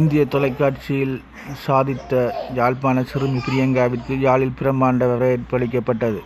இந்திய தொலைக்காட்சியில் சாதித்த யாழ்ப்பாண சிறுமி பிரியங்காவிற்கு யாழில் பிரம்மாண்ட வரவேற்பு அளிக்கப்பட்டது.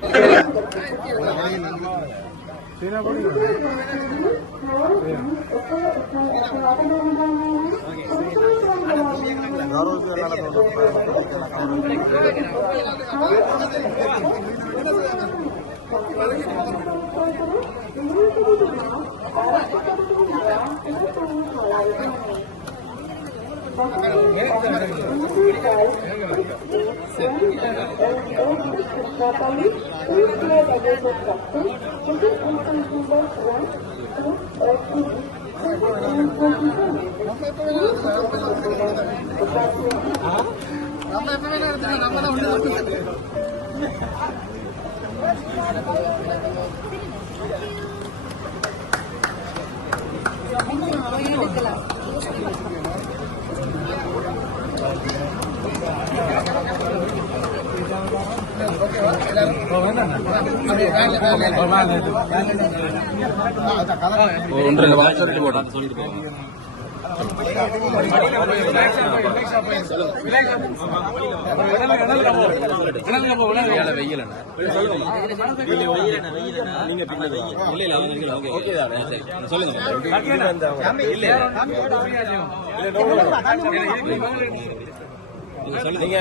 நீங்க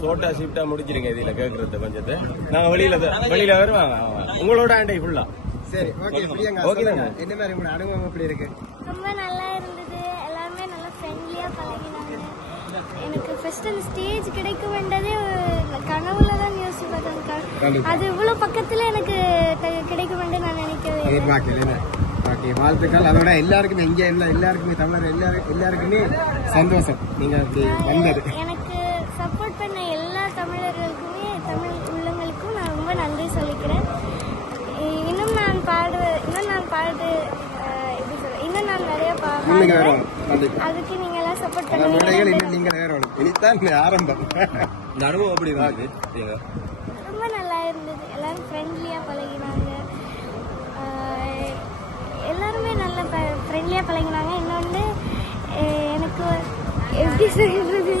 சோட்டா ஷிஃப்டா முடிச்சிருங்க. இதுல கேக்குறது கொஞ்சத்தை நாங்க வெளியில வருவாங்க உங்களோட ஆண்டை ஃபுல்லா. சரி, ஓகே. பிரியங்கா, என்ன மாதிரி உங்க அனுபவம் எப்படி இருக்கு? ரொம்ப நல்லா இருந்தது. எல்லாருமே நல்லா ஃப்ரெண்ட்லியா பழகினாங்க. எனக்கு ஃபர்ஸ்ட் அந்த ஸ்டேஜ் கிடைக்க வேண்டதே கனவுல தான் யோசிச்சு பார்த்தேன். அது இவ்வளவு பக்கத்துல எனக்கு கிடைக்க வேண்டும் நான் நினைக்கவே. ஓகே, வாழ்த்துக்கள். அதோட எல்லாருக்குமே இங்க எல்லாருக்குமே தமிழர் எல்லாருக்குமே சந்தோஷம் நீங்க வந்தது. எனக்கு சப்போர்ட் பண்ண எல்லா தமிழர்களுக்குமே தமிழ் உள்ளங்களுக்கும் நான் ரொம்ப நன்றி சொல்லிக்கிறேன். இன்னும் நான் நிறைய பாடுவேன். அதுக்கு நீங்க எல்லாம் சப்போர்ட் பண்ணுவீங்க. நீங்க இனித்தான் ஆரம்பம். இந்த அனுபவம் எப்படி இருந்தது? ரொம்ப நல்லா இருந்தது. எல்லாரும் ஃப்ரெண்ட்லியா பழகினாங்க. எல்லாருமே நல்லா ஃப்ரெண்ட்லியா பழகினாங்க. இன்னொன்று எனக்கு எப்படி சொல்றது,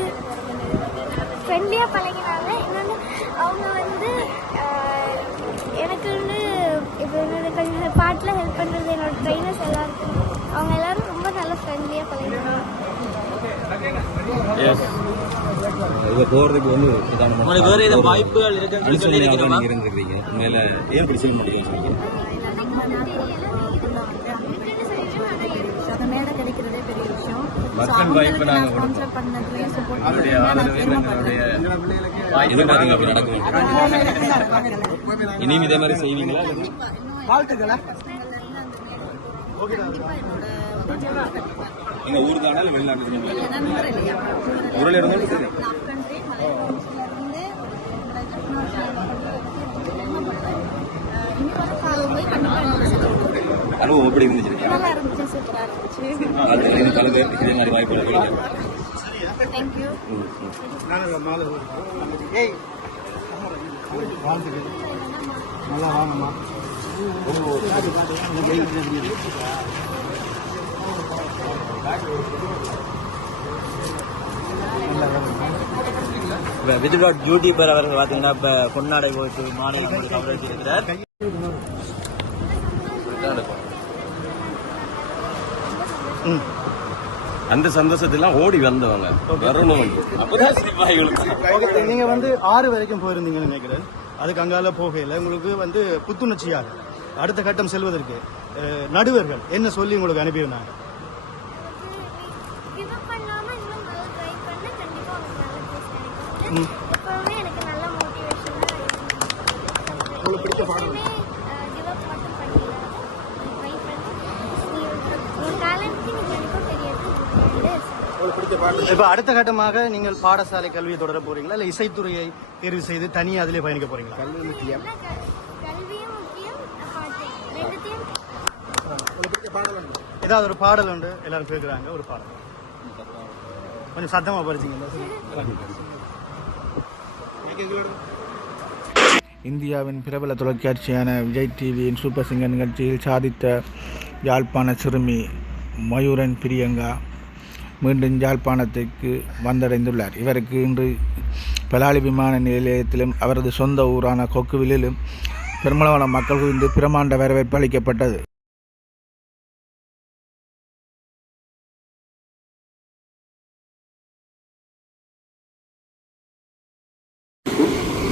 ஃப்ரெண்ட்லியா பழகினாங்க. இன்னொன்று அவங்க வந்து எனக்கு வந்து இப்போ என்னோட கொஞ்சம் பாட்டில் ஹெல்ப் பண்ணுறது என்னோட ட்ரைனர்ஸ் எல்லாருக்கும் அவங்க எல்லாரும் ரொம்ப நல்லா ஃப்ரெண்ட்லியா பழகினாங்க. போறதுக்கு வந்து வேற ஏதாவது வாய்ப்புகள் இருக்கு? மக்கள் வாய்ப்பு நாங்கள் இனியும் இதே மாதிரி செய்வீங்களா? எங்க ஊருக்கான வெளிநாட்டு ஊரில் இருந்தாலும் சரி. அனுபவம் எப்படி இருந்துச்சு? இதே மாதிரி வாய்ப்பு நல்லா வாங்கம்மா. விஜய் யூடியூபர் அவர்கள் பார்த்தீங்கன்னா இப்ப பொன்னாடை போட்டு மாநிலம் கவரேஜ் இருக்கிறார். அந்த சந்தோஷத்தெல்லாம் ஓடி வந்தவங்க வரணும். நீங்க வந்து 6 வரைக்கும் போயிருந்தீங்கன்னு நினைக்கிறேன். அதுக்கு அங்கால போகையில உங்களுக்கு வந்து புத்துணர்ச்சியாக அடுத்த கட்டம் செல்வதற்கு நடுவர்கள் என்ன சொல்லி உங்களுக்கு அனுப்பியிருந்தாங்க? எனக்கு நல்ல மோட்டிவேஷன். இப்ப அடுத்த கட்டமாக நீங்கள் பாடசாலை கல்வியை தொடர போறீங்களா, இல்ல இசைத்துறையை தேர்வு செய்து தனியாக அதிலே பயணிக்க போறீங்களா? ஏதாவது ஒரு பாடல் உண்டு எல்லாரும் கேட்கிறாங்க, ஒரு பாடல் கொஞ்சம் சத்தமா படிச்சீங்க. இந்தியாவின் பிரபல தொலைக்காட்சியான விஜய் டிவியின் சூப்பர் சிங்கர் நிகழ்ச்சியில் சாதித்த யாழ்ப்பாண சிறுமி மயூரன் பிரியங்கா மீண்டும் யாழ்ப்பாணத்திற்கு வந்தடைந்துள்ளார். இவருக்கு இன்று பலாலி விமான நிலையத்திலும் அவரது சொந்த ஊரான கொக்குவிலும் பெருமளவான மக்கள் குவிந்து பிரமாண்ட வரவேற்பு அளிக்கப்பட்டது.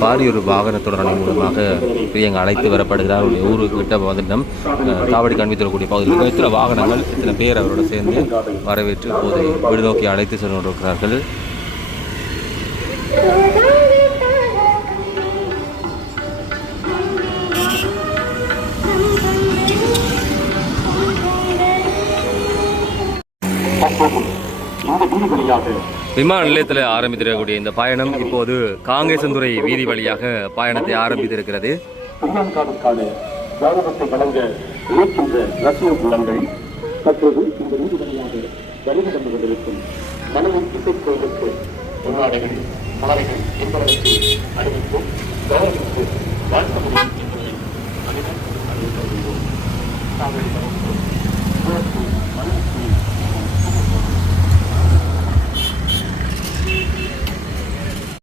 பாரியொரு வாகனத்துடனே மூலமாக பிரியங்கா அழைத்து வரப்படுகிறார். அவருடைய ஊருக்கு கிட்ட வந்துட்டம் காவடி காண்பித்துக்கூடிய பகுதியில் இத்தனை வாகனங்கள் இத்தனை பேர் அவரோட சேர்ந்து வரவேற்று இப்போது வீடு நோக்கி அழைத்து சென்று கொண்டிருக்கிறார்கள். விமான நிலையத்தில் ஆரம்பித்திருக்கக்கூடிய இந்த பயணம் இப்போது காங்கேசந்துறை வீதி வழியாக பயணத்தை ஆரம்பித்திருக்கிறது. கௌரவத்தை வழங்க இயக்கின்ற ரசிக குளங்கள் தற்போது இந்த வீதி வழியாக வருகை தந்து கொண்டிருக்கும் மனதின் இசைக்கோயிலுக்கு பொன்னாடைகள் மலர்கள் என்பதற்கு அறிவித்து கௌரவித்து வாழ்த்த முடியும் என்பதை அறிவித்து